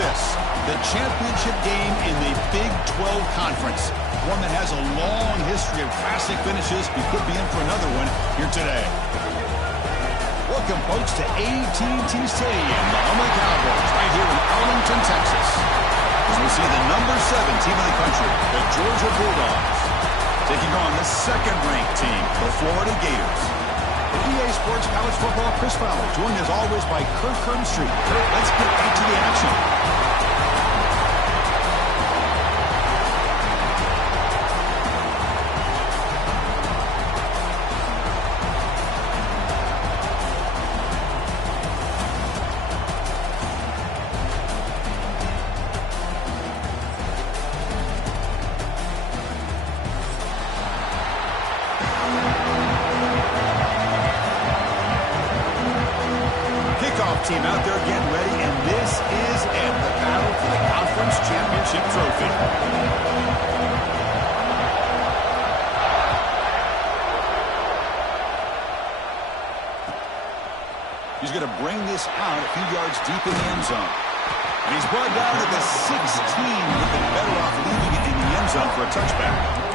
this, the championship game in the Big 12 Conference. One that has a long history of classic finishes. We could be in for another one here today. Welcome, folks, to AT&T Stadium, the home of the Cowboys, right here in Arlington, Texas. As we see the number 7 team in the country, the Georgia Bulldogs, taking on the second-ranked team, the Florida Gators. The EA Sports College Football Chris Fowler, joined as always by Kurt Kernstreet. Kurt, let's get right to the action. Team out there getting ready, and this is it, the battle for the conference championship trophy. He's going to bring this out a few yards deep in the end zone. And he's brought down to the 16. Would have been better off leaving it in the end zone for a touchback.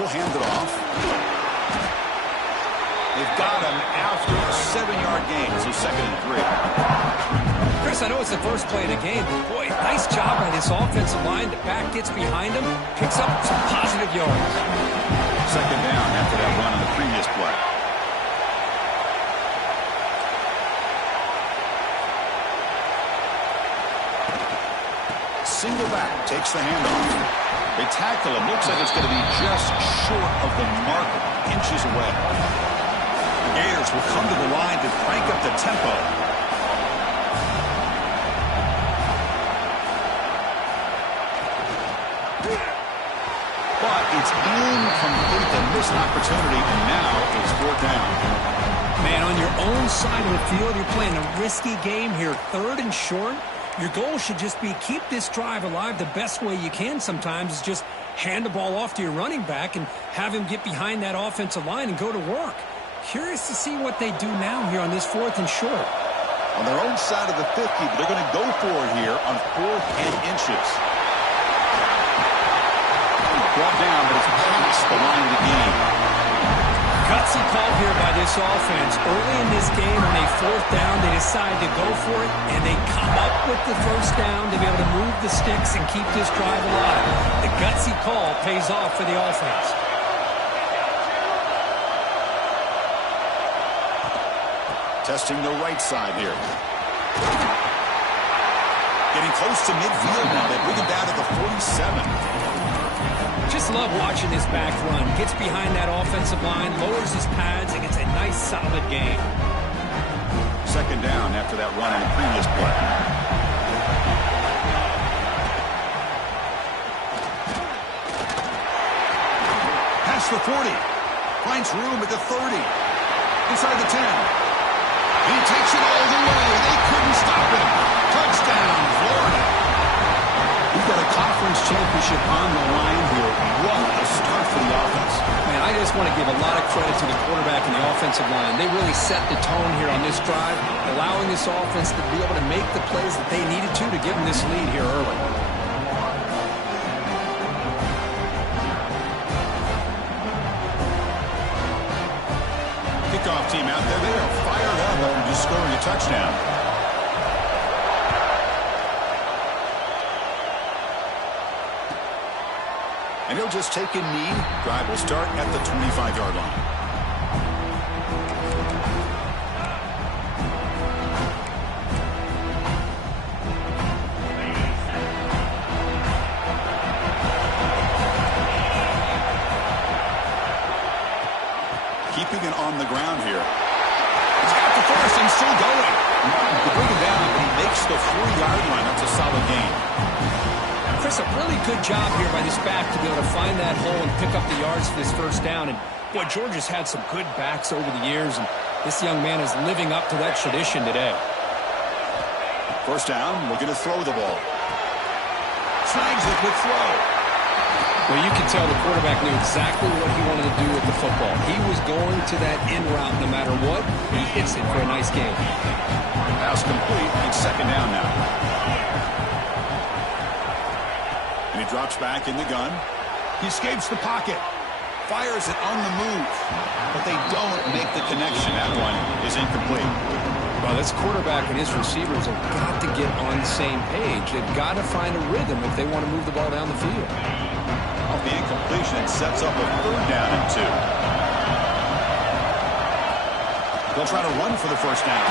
He'll hand it off. They've got him after a 7-yard gain, so 2nd and 3. Chris, I know it's the first play of the game, but boy, nice job by this offensive line. The back gets behind him, picks up some positive yards. 2nd down after that run on the previous play. Single back takes the handoff. They tackle him. Looks like it's going to be just short of the marker, inches away. The Gators will come to the line to crank up the tempo. But it's incomplete. A missed opportunity, and now it's 4th down. Man, on your own side of the field, you're playing a risky game here. 3rd and short. Your goal should just be keep this drive alive the best way you can sometimes is just hand the ball off to your running back and have him get behind that offensive line and go to work. Curious to see what they do now here on this 4th and short. On their own side of the 50, but they're going to go for it here on 4th and inches. Brought down, but it's past the line of the game. Gutsy call here by this offense. Early in this game on a 4th down, they decide to go for it, and they come up with the 1st down to be able to move the sticks and keep this drive alive. The gutsy call pays off for the offense. Testing the right side here. Getting close to midfield now. They bring him down to the 47. Just love watching this back run. Gets behind that offensive line, lowers his pads, and gets a nice, solid gain. 2nd down after that run in the previous play. Past the 40. Finds room at the 30. Inside the 10. He takes it all the way. They couldn't stop him. Touchdown, Florida. We've got a conference championship on the line here. What a start for the offense. Man, I just want to give a lot of credit to the quarterback and the offensive line. They really set the tone here on this drive, allowing this offense to be able to make the plays that they needed to give them this lead here early. Kickoff team out there. They are fired up after just scoring a touchdown. And he'll just take a knee. Drive will start at the 25-yard line. Keeping it on the ground here. He's got the first and still going. They bring him down, but he makes the 4-yard line. That's a solid gain. Chris, a really good job here by this back to be able to find that hole and pick up the yards for this 1st down. And, boy, Georgia's had some good backs over the years, and this young man is living up to that tradition today. First down, looking to throw the ball. Snags the quick throw. Well, you can tell the quarterback knew exactly what he wanted to do with the football. He was going to that in route no matter what. He hits it for a nice game. Pass complete. It's second down now. And he drops back in the gun. He escapes the pocket. Fires it on the move. But they don't make the connection. That one is incomplete. Well, this quarterback and his receivers have got to get on the same page. They've got to find a rhythm if they want to move the ball down the field. Off the incompletion, sets up a third down and 2. They'll try to run for the first down.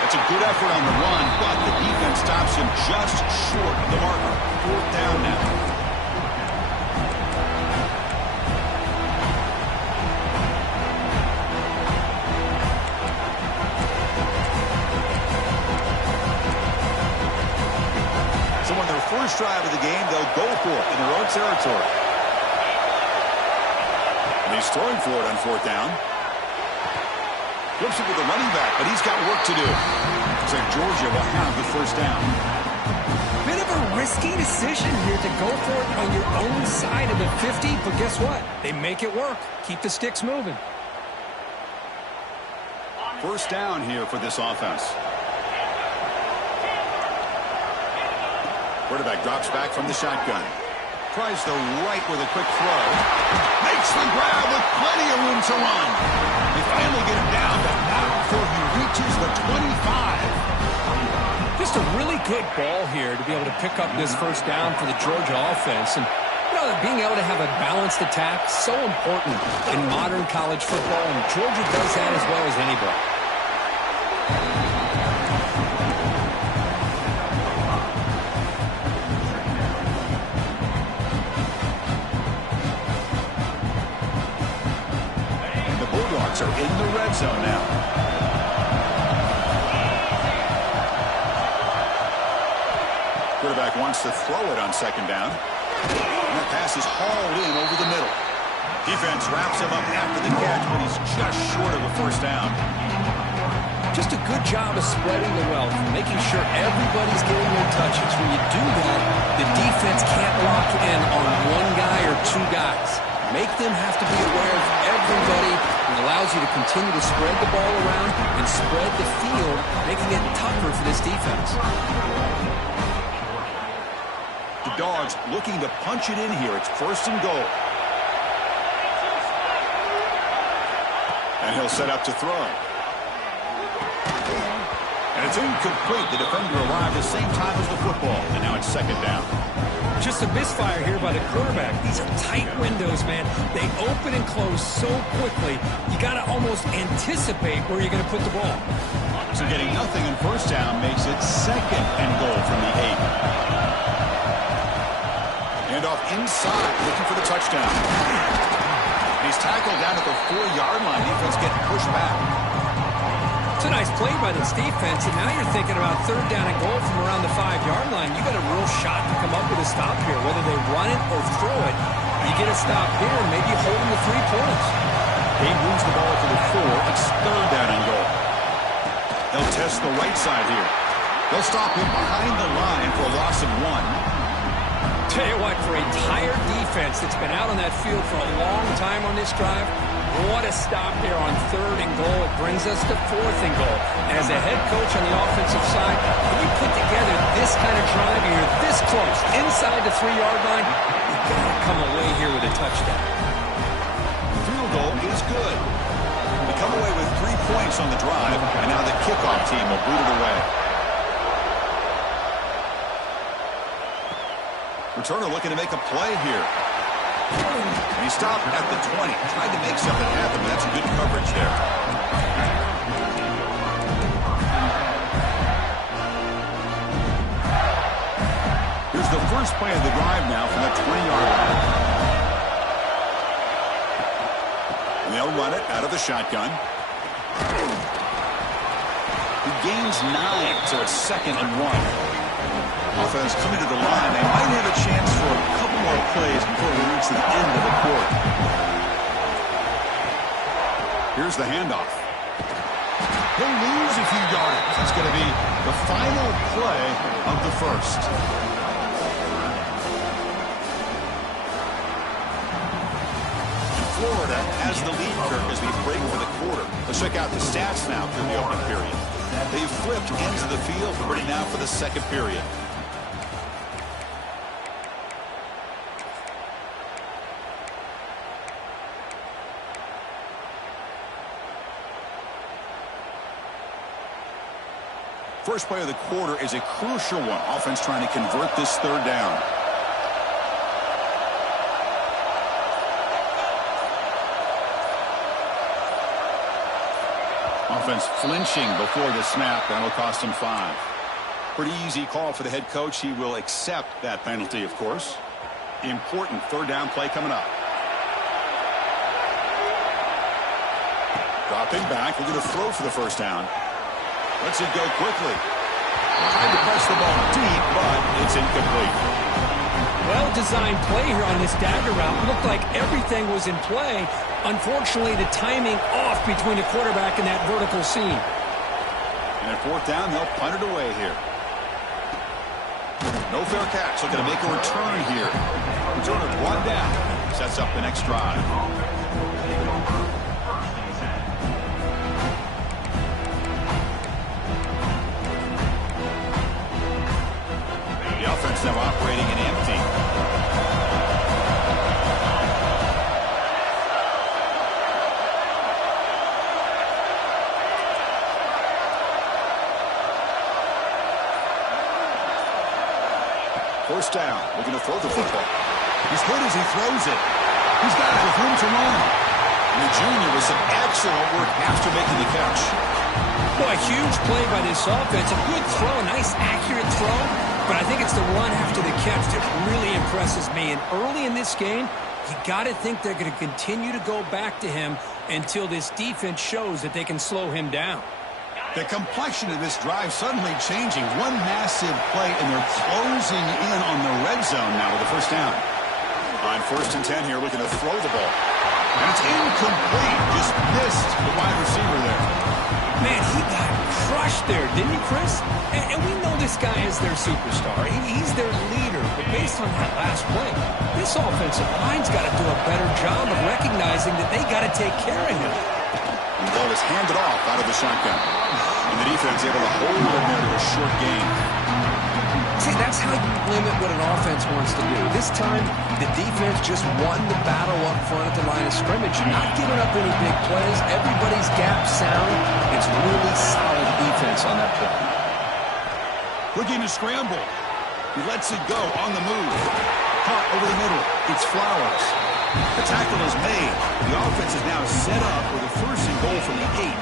That's a good effort on the run, but the defense stops him just short of the marker. Fourth down now. So on their first drive of the game, they'll go for it in their own territory. And he's throwing for it on fourth down. Flips it with the running back, but he's got work to do. Looks like Georgia will have the first down. Bit of a risky decision here to go for it on your own side of the 50, but guess what? They make it work. Keep the sticks moving. First down here for this offense. Quarterback drops back from the shotgun. Tries the right with a quick throw. Makes the grab with plenty of room to run. They finally get him down, but not before he reaches the 25. Just a really good ball here to be able to pick up this first down for the Georgia offense. And, you know, being able to have a balanced attack, so important in modern college football, and Georgia does that as well as anybody. Are in the red zone now. Quarterback wants to throw it on second down. And that pass is hauled in over the middle. Defense wraps him up after the catch, but he's just short of a first down. Just a good job of spreading the wealth, making sure everybody's getting their touches. When you do that, the defense can't lock in on one guy or two guys. Make them have to be aware of everybody, and allows you to continue to spread the ball around and spread the field, making it tougher for this defense. The Dogs looking to punch it in here. It's first and goal. And he'll set up to throw. And it's incomplete. The defender arrived at the same time as the football, and now it's second down. Just a misfire here by the quarterback. These are tight windows, man. They open and close so quickly, you got to almost anticipate where you're going to put the ball. So getting nothing in first down makes it second and goal from the 8. Hand off inside, looking for the touchdown. He's tackled down at the 4-yard line. Defense getting pushed back. It's a nice play by this defense, and now you're thinking about third down and goal from around the 5-yard line. You got a real shot to come up with a stop here. Whether they run it or throw it, you get a stop here and maybe you hold them to 3 points. He moves the ball to the 4. It's third down and goal. They'll test the right side here. They'll stop him behind the line for a loss of 1. Tell you what, for a tired defense that's been out on that field for a long time on this drive, what a stop there on third and goal. It brings us to fourth and goal. And as a head coach on the offensive side, when you put together this kind of drive and you're this close, inside the 3-yard line, you've got to come away here with a touchdown. The field goal is good. They come away with 3 points on the drive, and now the kickoff team will boot it away. Returner looking to make a play here. And he stopped at the 20. Tried to make something happen, but that's good coverage there. Here's the first play of the drive now from the 20-yard line. And they'll run it out of the shotgun. He gains 9, so it's second and 1. Offense coming to the line. They might have a chance for a couple more plays before we reach the end of the quarter. Here's the handoff. He'll lose a few yardage. It's going to be the final play of the first. Florida has the lead, Kirk, as we break for the quarter. Let's check out the stats now through the opening period. They've flipped ends of the field, ready now for the second period. First play of the quarter is a crucial one. Offense trying to convert this third down. Offense flinching before the snap. That'll cost him 5. Pretty easy call for the head coach. He will accept that penalty, of course. Important third down play coming up. Dropping back. We're going to throw for the first down. Lets it go quickly. Tried to press the ball deep, but it's incomplete. Well-designed play here on this dagger route. Looked like everything was in play. Unfortunately, the timing off between the quarterback and that vertical seam. And at fourth down, they'll punt it away here. No fair catch. Looking to make a return here. Returner brought down. Sets up the next drive. The offense now operating in empty. First down. Looking to throw the football. He's hit as he throws it. He's got it with room to run. And the junior with some excellent work after making the catch. Boy, a huge play by this offense. A good throw, a nice accurate throw. But I think it's the run after the catch that really impresses me. And early in this game, you got to think they're going to continue to go back to him until this defense shows that they can slow him down. The complexion of this drive suddenly changing. One massive play, and they're closing in on the red zone now with the first down. On 1st and 10 here, looking to throw the ball. And it's incomplete. Just missed the wide receiver there. Man, he got crushed there, didn't he, Chris? And we know this guy is their superstar. He's their leader. But based on that last play, this offensive line's got to do a better job of recognizing that they got to take care of him. The ball is handed off out of the shotgun. And the defense able to hold him there to a short gain. See, that's how you limit what an offense wants to do. This time, the defense just won the battle up front at the line of scrimmage. Not giving up any big plays. Everybody's gap sound. It's really solid defense on that play. Looking to scramble. He lets it go on the move. Caught over the middle. It's Flowers. The tackle is made. The offense is now set up with a 1st and goal from the 8.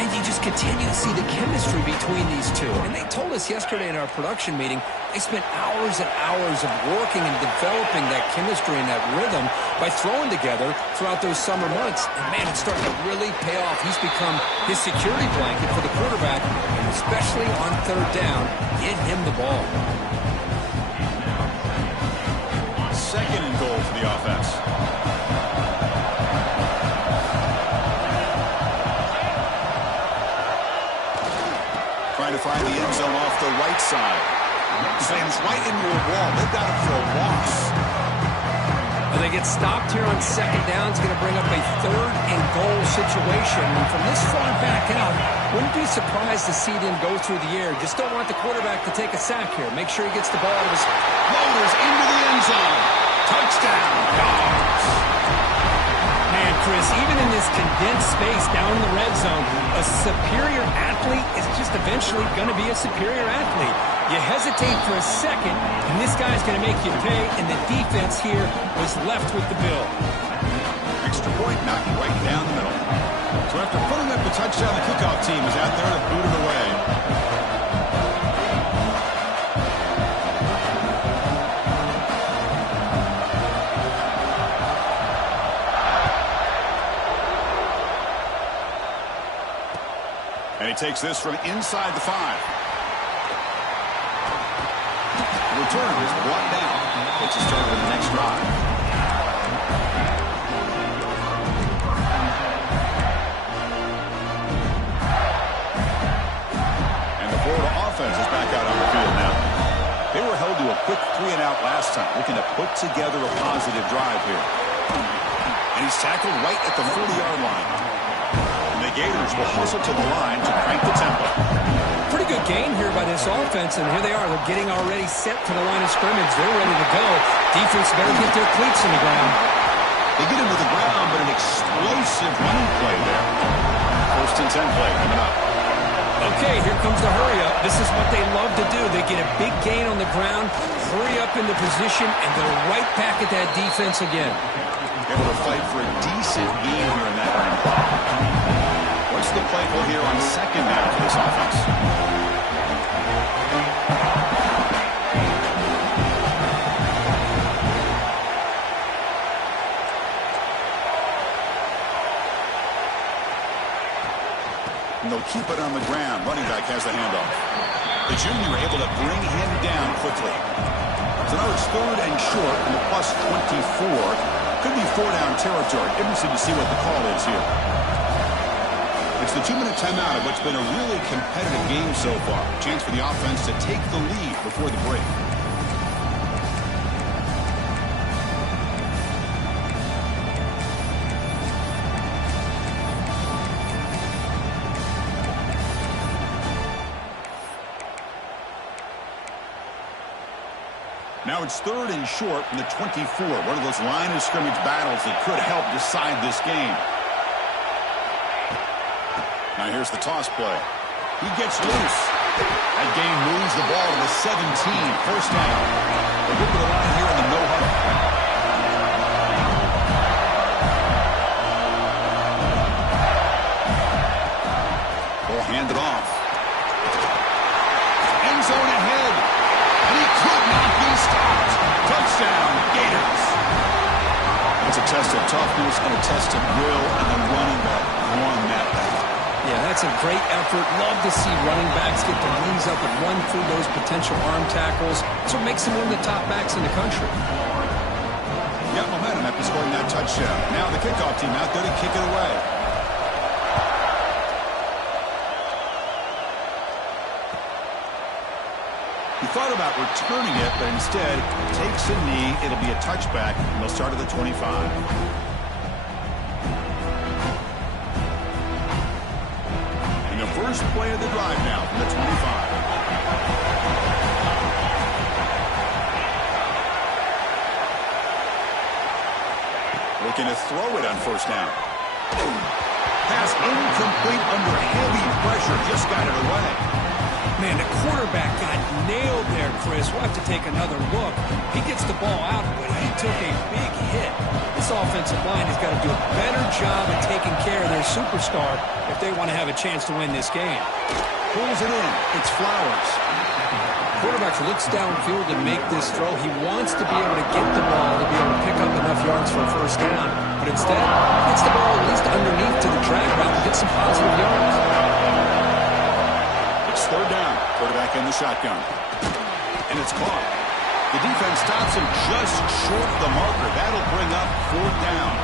And you just continue to see the chemistry between these two. And they told us yesterday in our production meeting, they spent hours and hours of working and developing that chemistry and that rhythm by throwing together throughout those summer months. And man, it's starting to really pay off. He's become his security blanket for the quarterback, and especially on third down, get him the ball. 2nd and goal for the offense. Trying to find the end zone off the right side. Slams right into a wall. They've got him for a loss. Well, they get stopped here on 2nd down. It's going to bring up a 3rd and goal situation. And from this far back out, wouldn't be surprised to see them go through the air. Just don't want the quarterback to take a sack here. Make sure he gets the ball out of his floaters into the end zone. Touchdown, Dogs. Man, Chris, even in this condensed space down in the red zone, a superior athlete is just eventually going to be a superior athlete. You hesitate for a second, and this guy's going to make you pay, and the defense here was left with the bill. Extra point knocked right down the middle. So after putting up the touchdown, the kickoff team is out there to boot it away. And he takes this from inside the 5. The return is brought down. Takes a start with the next drive. offense is back out on the field now. They were held to a quick 3-and-out last time, looking to put together a positive drive here. And he's tackled right at the 40-yard line. And the Gators will hustle to the line to crank the tempo. Pretty good game here by this offense, and here they are. They're getting already set to the line of scrimmage. They're ready to go. Defense better get their cleats in the ground. They get him to the ground, but an explosive running play there. 1st and 10 play coming up. Okay, here comes the hurry up. This is what they love to do. They get a big gain on the ground, hurry up into position, and go right back at that defense again. Able to fight for a decent gain here in that run. What's the play call here on 2nd down for this offense? And they'll keep it on the ground. Running back has the handoff. The junior able to bring him down quickly. So now it's 3rd and short from the plus 24. Could be 4-down territory. Interesting to see what the call is here. It's the 2-minute timeout of what's been a really competitive game so far. Chance for the offense to take the lead before the break. Now it's 3rd and short from the 24. One of those line of scrimmage battles that could help decide this game. Now here's the toss play. He gets loose. That game moves the ball to the 17. 1st down. They'll get to the line here in the no huddle. Ball handed off. End zone ahead. And he could not be stopped. Touchdown, Gators. That's a test of toughness and a test of will, and the running back won that battle. Yeah, that's a great effort. Love to see running backs get their knees up and run through those potential arm tackles. That's what makes them one of the top backs in the country. Got momentum after scoring that touchdown. Now the kickoff team out there to kick it away. He thought about returning it, but instead takes a knee. It'll be a touchback, and they'll start at the 25. And the first play of the drive now from the 25. Looking to throw it on 1st down. Pass incomplete under heavy pressure. Just got it away. Man, the quarterback got nailed there, Chris. We'll have to take another look. He gets the ball out, but he took a big hit. This offensive line has got to do a better job of taking care of their superstar if they want to have a chance to win this game. Pulls it in. It's Flowers. Quarterback looks downfield to make this throw. He wants to be able to get the ball to be able to pick up enough yards for a 1st down. But instead, he gets the ball at least underneath to the drag route and get some positive yards. 3rd down. Quarterback in the shotgun. And it's caught. The defense stops him just short of the marker. That'll bring up 4th down.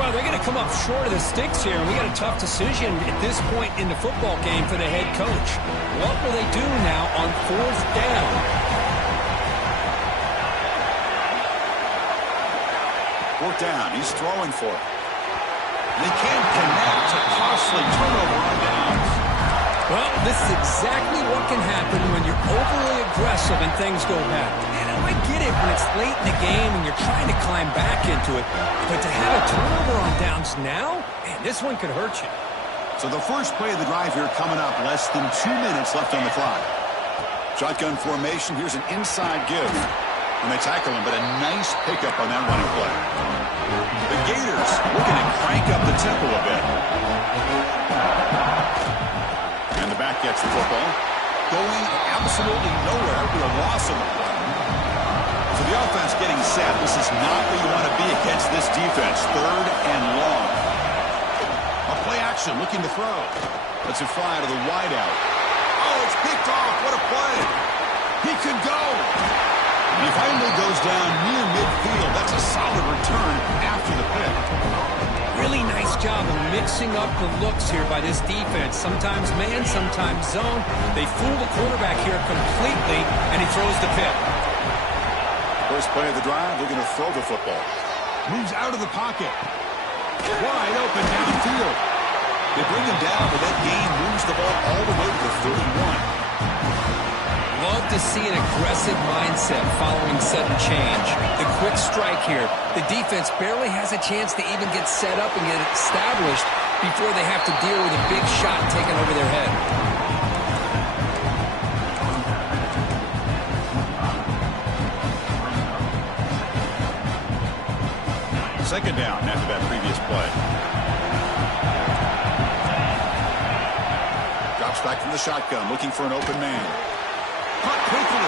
Well, they're going to come up short of the sticks here, and we got a tough decision at this point in the football game for the head coach. What will they do now on 4th down? 4th down. He's throwing for it. They can't connect. A costly turnover on downs. Well, this is exactly what can happen when you're overly aggressive and things go bad. And I get it when it's late in the game and you're trying to climb back into it. But to have a turnover on downs now, man, this one could hurt you. So the first play of the drive here coming up. Less than 2 minutes left on the clock. Shotgun formation. Here's an inside give. And they tackle him, but a nice pickup on that running play. The Gators looking to crank up the tempo a bit. And the back gets the football. Going absolutely nowhere. That would be a loss of the play. So the offense getting set. This is not where you want to be against this defense. 3rd and long. A play action looking to throw. Lets it fly to the wideout. Oh, it's picked off. What a play. He could go. And he finally goes down near midfield. That's a solid return after the pick. really nice job of mixing up the looks here by this defense. Sometimes man, sometimes zone. They fool the quarterback here completely, and he throws the pick. First play of the drive, they're going to throw the football. Moves out of the pocket. Wide open downfield. They bring him down, but that gain moves the ball all the way to the 31. Love to see an aggressive mindset following sudden change. The quick strike here. The defense barely has a chance to even get set up and get established before they have to deal with a big shot taken over their head. Second down after that previous play. Drops back from the shotgun, looking for an open man. Caught quickly.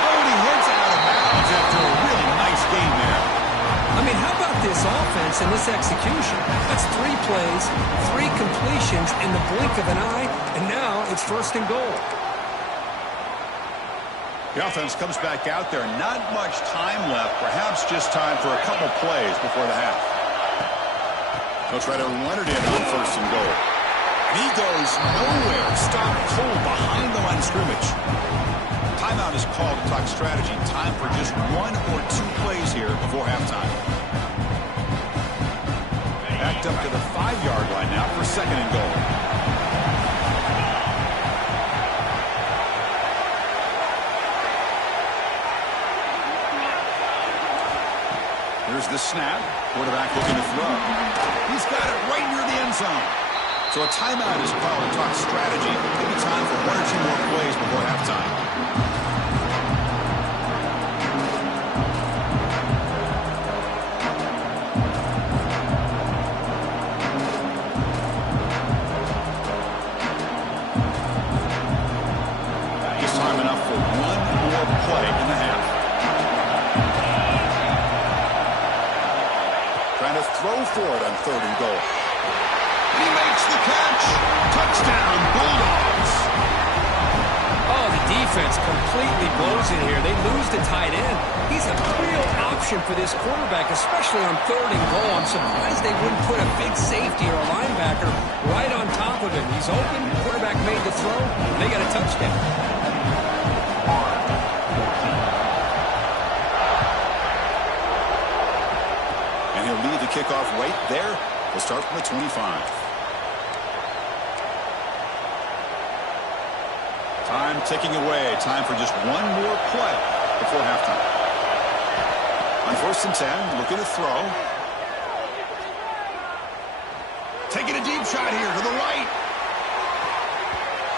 Oh, and he hits out of bounds after a really nice game there. I mean, how about this offense and this execution? That's 3 plays, 3 completions in the blink of an eye, and now it's first and goal. The offense comes back out there. Not much time left. Perhaps just time for a couple plays before the half. They'll try to run it in on first and goal. And he goes nowhere. Stop cold behind the line of scrimmage. Timeout is called to talk strategy. Time for just 1 or 2 plays here before halftime. Backed up to the 5-yard line now for second and goal. Here's the snap. Quarterback looking to throw. He's got it right near the end zone. So a timeout is called to talk strategy. Maybe time for 1 or 2 more plays before halftime. Just time enough for 1 more play in the half. Trying to throw for it on third and goal. He makes the catch. Touchdown, Bulldogs. Oh, the defense completely blows it here. They lose the tight end. He's a real option for this quarterback, especially on third and goal. I'm surprised they wouldn't put a big safety or a linebacker right on top of him. He's open. Quarterback made the throw. They got a touchdown. And he'll lead the kickoff right there. We'll start from the 25. Time ticking away. Time for just 1 more play before halftime. On first and 10, looking to throw. Taking a deep shot here to the right.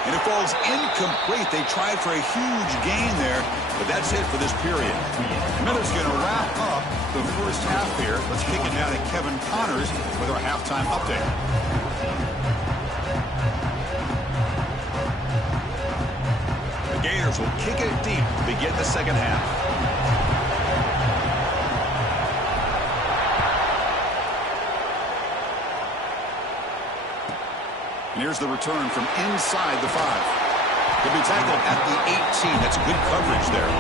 And it falls incomplete. They tried for a huge gain there, but that's it for this period. Miller's going to wrap up the first half here. Let's kick it now to Kevin Connors with our halftime update. The Gators will kick it deep to begin the second half. And here's the return from inside the 5. He'll be tackled at the 18. That's good coverage there.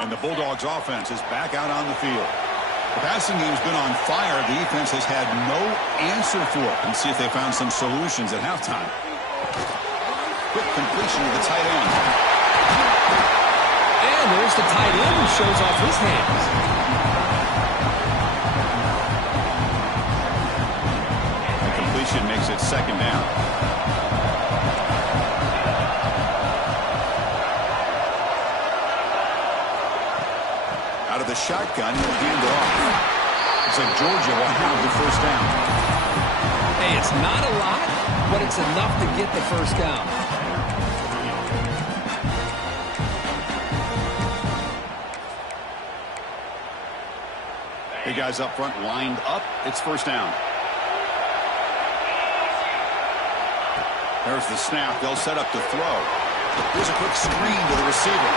And the Bulldogs offense is back out on the field. The passing game's been on fire. The defense has had no answer for it. Let's see if they found some solutions at halftime. Quick completion to the tight end. And there's the tight end who shows off his hands. The completion makes it second down. Out of the shotgun, he'll hand it off. Looks like Georgia will have the first down. Hey, it's not a lot, but it's enough to get the first down. Hey, guys up front lined up. It's first down. There's the snap. They'll set up to throw. Here's a quick screen to the receiver.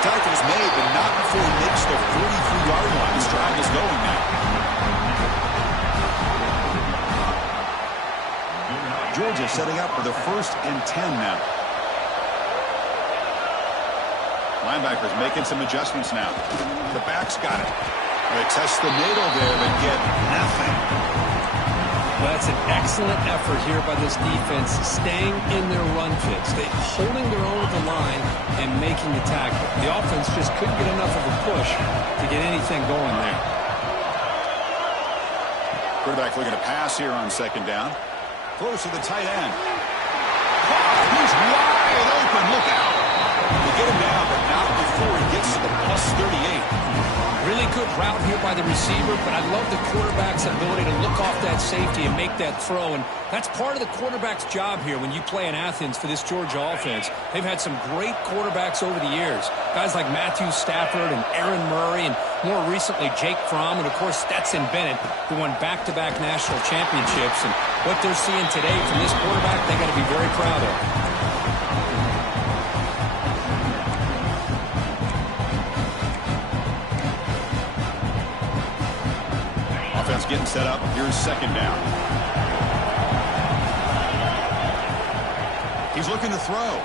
Tackle's made, but not before he makes the 43-yard line. His drive is going now. Georgia setting up for the 1st and 10 now. Linebackers making some adjustments now. The back's got it. They test the middle there, but get nothing. Well, that's an excellent effort here by this defense, staying in their run fits. They're holding their own at the line and making the tackle. The offense just couldn't get enough of a push to get anything going there. Quarterback looking to pass here on 2nd down. Close to the tight end. He's wide open. Look out. They get him down, but not before he gets to the +38. Really good route here by the receiver, but I love the quarterback's ability to look off that safety and make that throw. And that's part of the quarterback's job here when you play in Athens for this Georgia offense. They've had some great quarterbacks over the years. Guys like Matthew Stafford and Aaron Murray, and more recently Jake Fromm, and of course Stetson Bennett, who won back-to-back national championships. And what they're seeing today from this quarterback, they got to be very proud of. Offense getting set up. Here's 2nd down. He's looking to throw.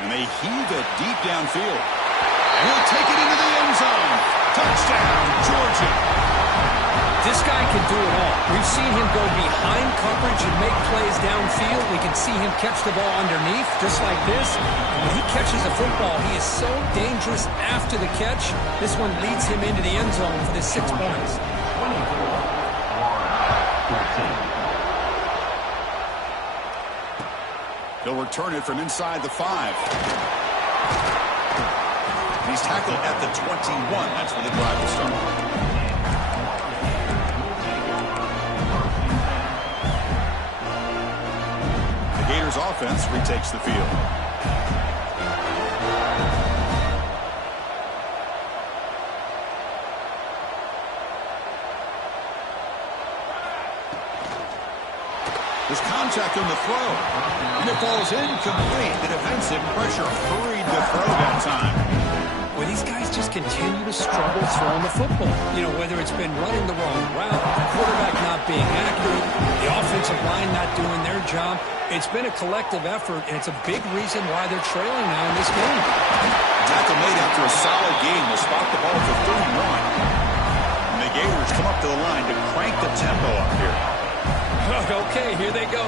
And they heave it deep downfield. And he'll take it into the end zone. Touchdown, Georgia. This guy can do it all. We've seen him go behind coverage and make plays downfield. We can see him catch the ball underneath, just like this. And when he catches the football, he is so dangerous after the catch. This one leads him into the end zone for the 6 points. He'll return it from inside the 5. He's tackled at the 21. That's where the drive will start. Gators offense retakes the field. There's contact on the throw, and it falls incomplete. The defensive pressure hurried the throw that time. Well, these guys just continue to struggle throwing the football. You know, whether it's been running the wrong route, the quarterback not being accurate, the offensive line not doing their job. It's been a collective effort, and it's a big reason why they're trailing now in this game. Tackle made after a solid game will spot the ball for 31. And the Gators come up to the line to crank the tempo up here. Okay, here they go.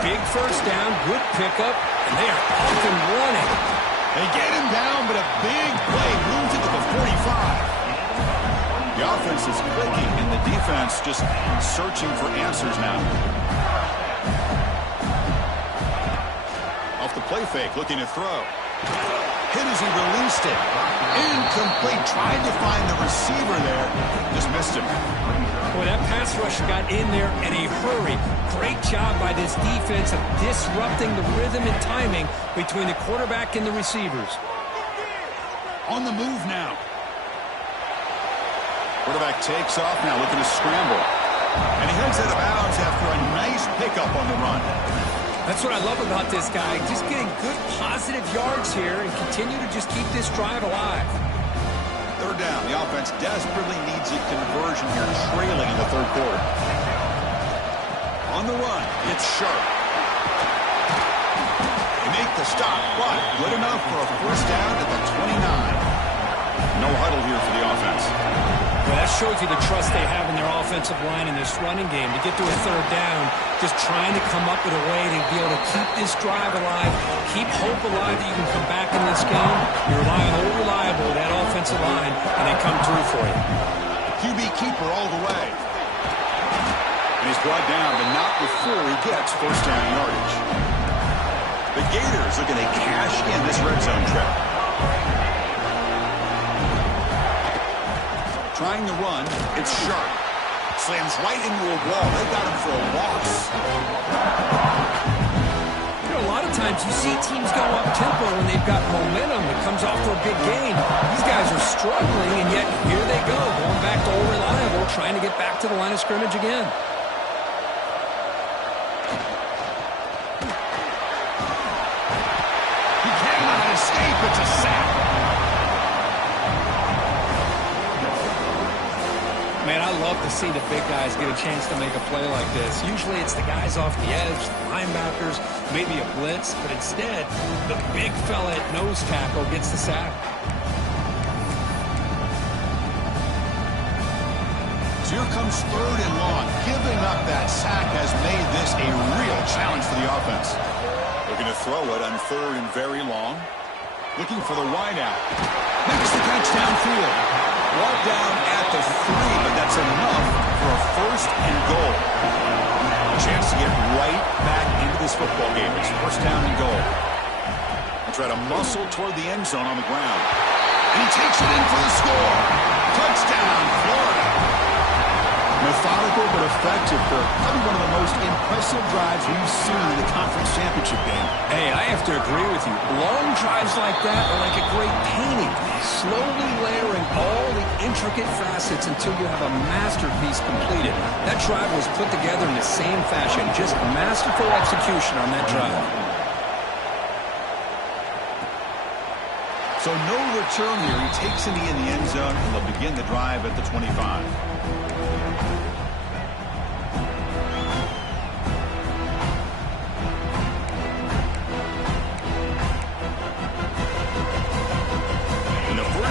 Big 1st down, good pickup, and they are off and running. They get him down, but a big play moves into the 45. The offense is clicking, and the defense just searching for answers now. Off the play fake, looking to throw. Hit as he released it. Incomplete. Tried to find the receiver there. Just missed him. Boy, that pass rusher got in there in a hurry. Great job by this defense of disrupting the rhythm and timing between the quarterback and the receivers. On the move now. Quarterback takes off now, looking to scramble. And he heads out of bounds after a nice pickup on the run. That's what I love about this guy. Just getting good positive yards here and continue to just keep this drive alive. 3rd down. The offense desperately needs a conversion here, trailing in the 3rd quarter. On the run, it's Sharp. They make the stop, but good enough for a 1st down at the 29. No huddle here for the offense. Well, that shows you the trust they have in their offensive line in this running game. To get to a 3rd down, just trying to come up with a way to be able to keep this drive alive, keep hope alive that you can come back in this game. You rely on old reliable, that offensive line, and they come through for you. QB keeper all the way. And he's brought down, but not before he gets 1st down yardage. The Gators looking to cash in this red zone trip. Trying to run, it's Sharp. Slams right into a wall. They got him for a loss. You know, a lot of times you see teams go up-tempo when they've got momentum that comes off for a big gain. These guys are struggling, and yet here they go, going back to old reliable, trying to get back to the line of scrimmage again. love to see the big guys get a chance to make a play like this. Usually it's the guys off the edge, the linebackers, maybe a blitz, but instead the big fella at nose tackle gets the sack. So here comes 3rd and long. Giving up that sack has made this a real challenge for the offense. Looking to throw it on 3rd and very long. Looking for the wideout. Makes the catch downfield. Brought down at the 3, but that's enough for a 1st and goal. A chance to get right back into this football game. It's 1st down and goal. He'll try to muscle toward the end zone on the ground. And he takes it in for the score. Touchdown, Florida. Methodical but effective for probably one of the most impressive drives we've seen in the conference championship game. Hey, I have to agree with you. Long drives like that are like a great painting. Slowly layering all the intricate facets until you have a masterpiece completed. That drive was put together in the same fashion. Just masterful execution on that drive. So no return here. He takes it in the end zone, and they'll begin the drive at the 25.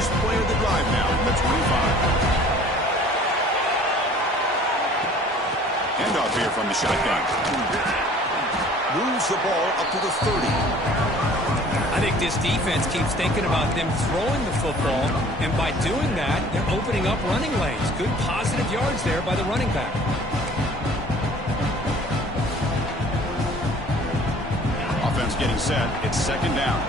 Play of the drive now from the 25. Handoff here from the shotgun. Moves the ball up to the 30. I think this defense keeps thinking about them throwing the football, and by doing that, they're opening up running lanes. Good positive yards there by the running back. Offense getting set. It's 2nd down.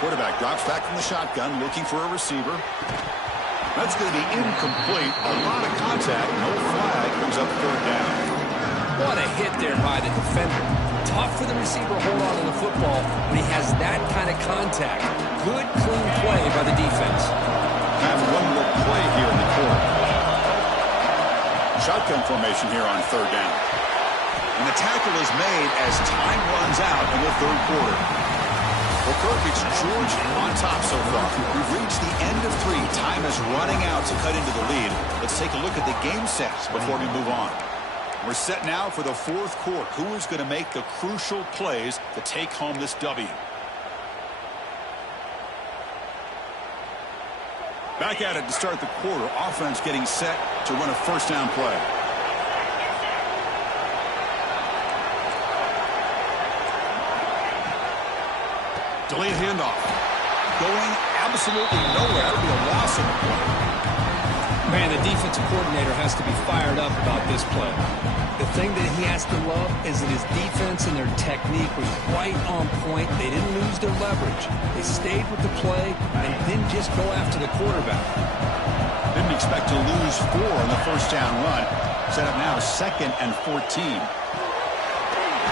Quarterback drops back from the shotgun, looking for a receiver. That's going to be incomplete. A lot of contact. No flag. Brings up 3rd down. What a hit there by the defender. Tough for the receiver to hold on to the football when he has that kind of contact. Good, clean play by the defense. Have one more play here in the quarter. Shotgun formation here on 3rd down. And the tackle is made as time runs out in the 3rd quarter. Well, Kirk, it's Georgia on top so far. We've reached the end of 3. Time is running out to cut into the lead. Let's take a look at the game sets before we move on. We're set now for the 4th quarter. Who is going to make the crucial plays to take home this W? Back at it to start the quarter. Offense getting set to run a 1st down play. Delayed handoff. Going absolutely nowhere. That would be a loss of the play. Man, the defensive coordinator has to be fired up about this play. The thing that he has to love is that his defense and their technique was right on point. They didn't lose their leverage. They stayed with the play and didn't just go after the quarterback. Didn't expect to lose 4 on the 1st down run. Set up now 2nd and 14.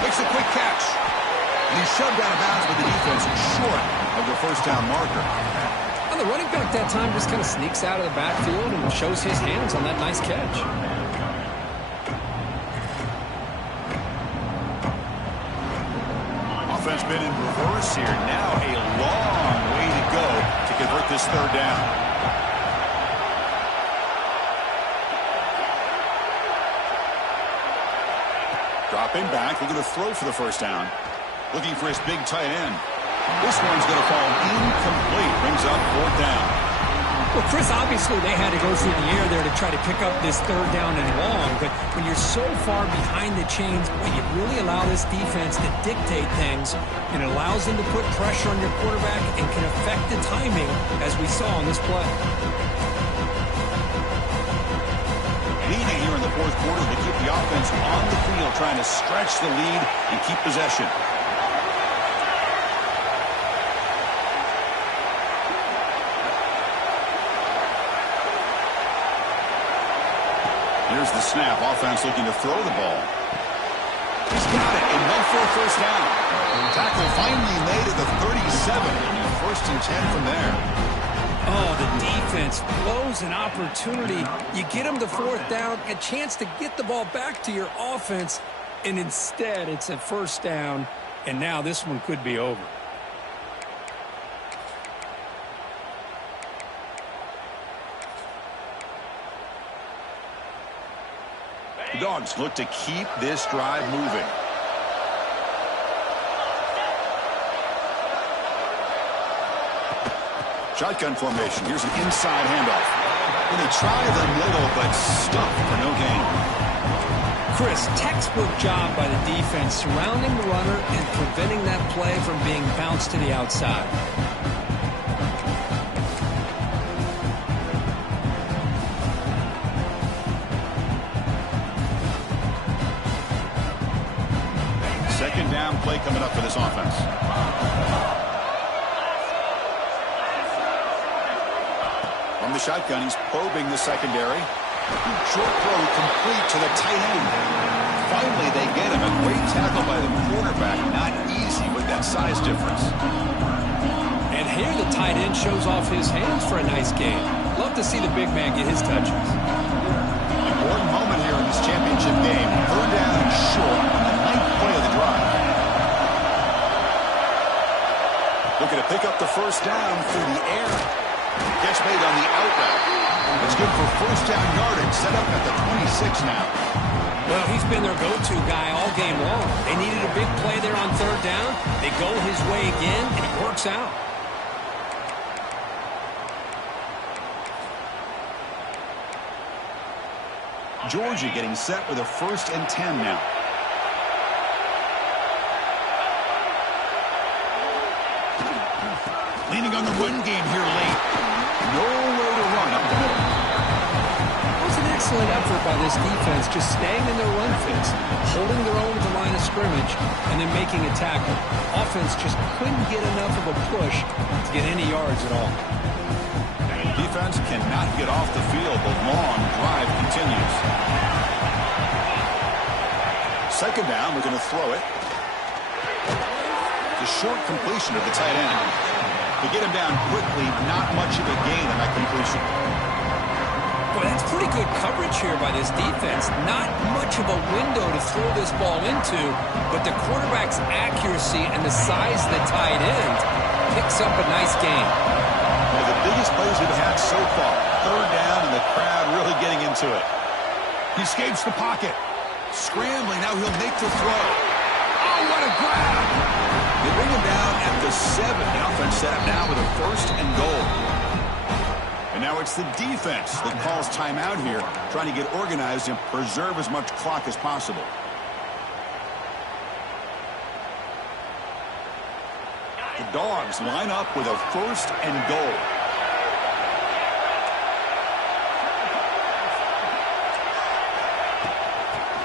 Makes a quick catch. And he's shoved out of bounds with the defense short of the 1st down marker. And the running back that time just kind of sneaks out of the backfield and shows his hands on that nice catch. Offense been in reverse here. Now a long way to go to convert this 3rd down. Dropping back, looking to throw for the 1st down. Looking for his big tight end. This one's going to fall incomplete. Brings up 4th down. Well, Chris, obviously they had to go through the air there to try to pick up this 3rd down and long. But when you're so far behind the chains, boy, you really allow this defense to dictate things. And it allows them to put pressure on your quarterback and can affect the timing, as we saw on this play. Leading here in the 4th quarter to keep the offense on the field, trying to stretch the lead and keep possession. Here's the snap. Offense looking to throw the ball. He's got it and went for a 1st down. Tackle finally made at the 37. 1st and 10 from there. Oh, the defense blows an opportunity. You get them the 4th down, a chance to get the ball back to your offense, and instead it's a 1st down And now this one could be over. The Dogs look to keep this drive moving. Shotgun formation. Here's an inside handoff. And they try the middle, but stuffed for no gain. Chris, textbook job by the defense surrounding the runner and preventing that play from being bounced to the outside. Second down play coming up for this offense. From the shotgun, he's probing the secondary. Short throw complete to the tight end. Finally, they get him. A great tackle by the quarterback. Not easy with that size difference. And here the tight end shows off his hands for a nice game. Love to see the big man get his touches. Important moment here in this championship game. Third down and short on the ninth play of the drive. Looking to pick up the first down through the air. Catch made on the out route. It's good for first down yardage. Set up at the 26 now. Well, he's been their go-to guy all game long. They needed a big play there on third down. They go his way again, and it works out. Georgia getting set with a 1st and 10 now. Leaning on the run game here late. Nowhere to run up the middle. It was an excellent effort by this defense, just staying in their run fits, holding their own at the line of scrimmage, and then making a tackle. Offense just couldn't get enough of a push to get any yards at all. Defense cannot get off the field. The long drive continues. Second down, we're going to throw it. The short completion of the tight end. To get him down quickly, not much of a gain on that completion. Boy, that's pretty good coverage here by this defense. Not much of a window to throw this ball into, but the quarterback's accuracy and the size of the tight end picks up a nice gain. One of the biggest plays we've had so far. Third down, and the crowd really getting into it. He escapes the pocket. Scrambling, now he'll make the throw. Oh, what a grab! They bring him down at the 7. The offense set up now with a 1st and goal. And now it's the defense that calls timeout here, trying to get organized and preserve as much clock as possible. The Dogs line up with a 1st and goal.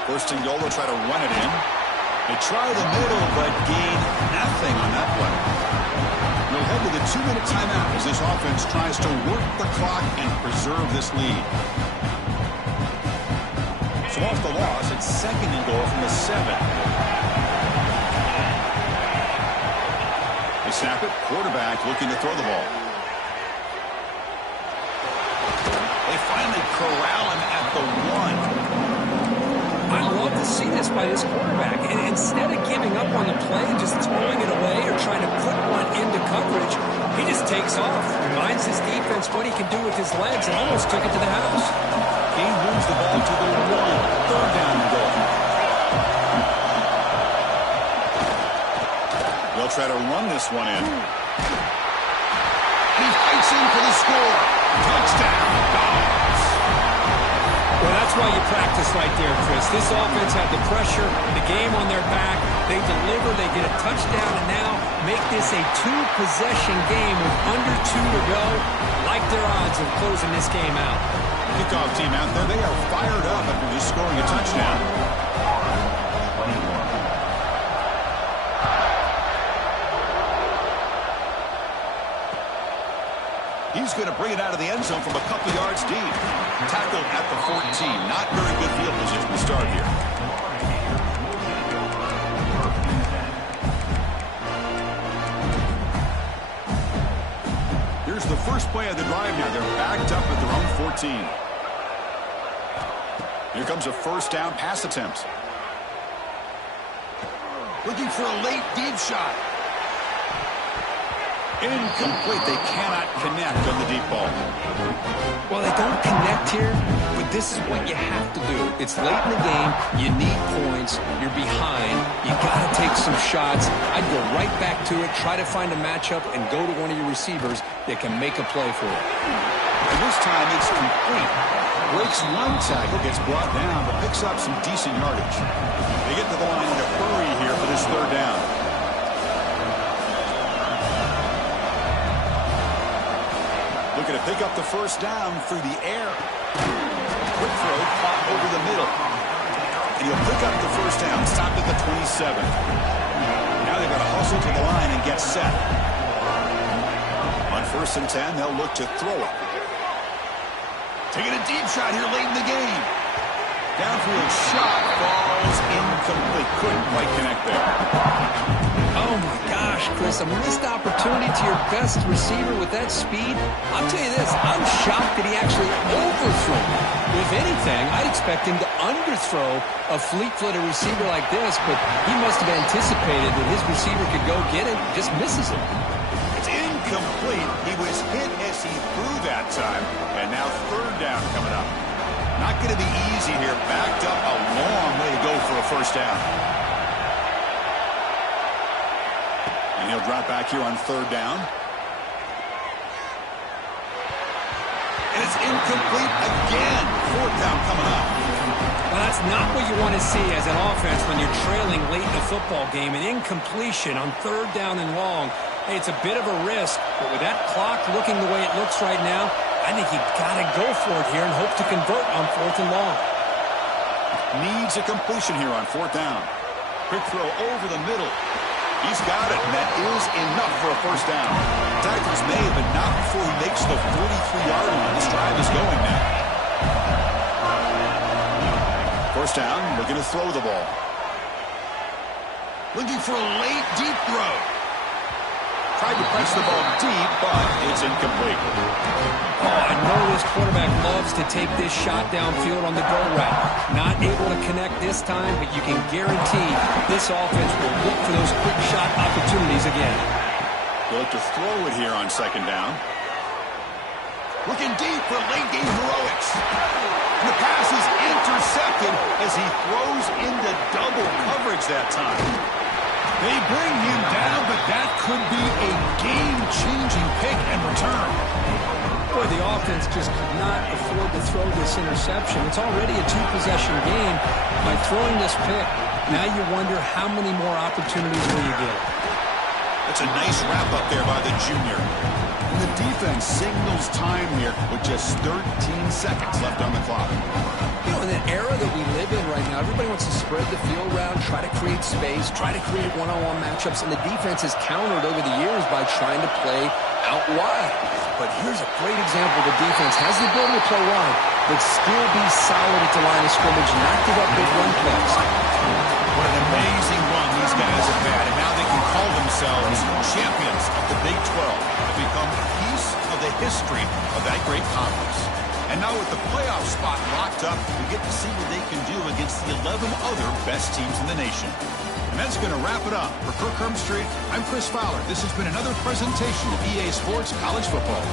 First and goal, they'll try to run it in. They try the middle, but gain nothing on that play. We'll head to the 2-minute timeout as this offense tries to work the clock and preserve this lead. So off the loss, it's 2nd and goal from the 7. They snap it. Quarterback looking to throw the ball. They finally corral him at the 1. I love to see this by this quarterback. And instead of giving up on the play and just throwing it away or trying to put one into coverage, he just takes off. Reminds his defense what he can do with his legs and almost took it to the house. He moves the ball to the 1. Third down and goal. They'll try to run this one in. He fights in for the score. Touchdown, Dogs. Well, that's why you practice right there, Chris. This offense had the pressure, the game on their back. They deliver, they get a touchdown, and now make this a 2-possession game with under 2 to go. Like their odds of closing this game out. Kickoff team out there, they are fired up after just scoring a touchdown. He's going to bring it out of the end zone from a couple yards deep. Tackled at the 14. Not very good field position to start here. Here's the first play of the drive now. They're backed up at their own 14. Here comes a first down pass attempt. Looking for a late deep shot. Incomplete. They cannot connect on the deep ball. Well, they don't connect here, but this is what you have to do. It's late in the game. You need points. You're behind. You got to take some shots. I'd go right back to it, try to find a matchup, and go to one of your receivers that can make a play for it. And this time it's complete. Breaks one tackle, gets brought down, but picks up some decent yardage. They get to the line in a hurry here for this third down. Looking to pick up the first down through the air. Quick throw caught over the middle. And he'll pick up the first down, stopped at the 27. Now they've got to hustle to the line and get set. On 1st and 10, they'll look to throw it. Taking a deep shot here late in the game. Downfield shot falls incomplete. Couldn't quite connect there. Oh, my gosh, Chris, a missed opportunity to your best receiver with that speed. I'll tell you this, I'm shocked that he actually overthrew it. If anything, I'd expect him to underthrow a fleet-footed receiver like this, but he must have anticipated that his receiver could go get it, just misses it. It's incomplete. He was hit as he threw that time, and now third down coming up. Not going to be easy here. Backed up a long way to go for a first down. And he'll drop back here on third down. And it's incomplete again. Fourth down coming up. Well, that's not what you want to see as an offense when you're trailing late in a football game. An incompletion on third down and long. Hey, it's a bit of a risk, but with that clock looking the way it looks right now, I think you've got to go for it here and hope to convert on 4th and long. Needs a completion here on 4th down. Quick throw over the middle. He's got it, and that is enough for a first down. Tackles made, but not before he makes the 43-yard line. This drive is going now. First down, looking to throw the ball. Looking for a late, deep throw. Tried to press the ball deep, but it's incomplete. Oh, I know this quarterback loves to take this shot downfield on the go route. Not able to connect this time, but you can guarantee this offense will look for those quick shot opportunities again. They'll look to throw it here on 2nd down. Looking deep for late game heroics. And the pass is intercepted as he throws into double coverage that time. They bring him down, but that could be a game-changing pick and return. Boy, the offense just could not afford to throw this interception. It's already a 2-possession game. By throwing this pick, now you wonder how many more opportunities will you get. That's a nice wrap-up there by the junior. And the defense signals time here with just 13 seconds left on the clock. You know, in the era that we live in right now, everybody wants to spread the field around, try to create space, try to create one-on-one matchups, and the defense has countered over the years by trying to play out wide. But here's a great example. The defense has the ability to play wide, but still be solid at the line of scrimmage, not give up big run plays. What an amazing run these guys have had, and now they can call themselves champions of the Big 12 and become a piece of the history of that great conference. And now with the playoff spot locked up, we get to see what they can do against the 11 other best teams in the nation. And that's going to wrap it up. For Kirk Hermstreet, I'm Chris Fowler. This has been another presentation of EA Sports College Football.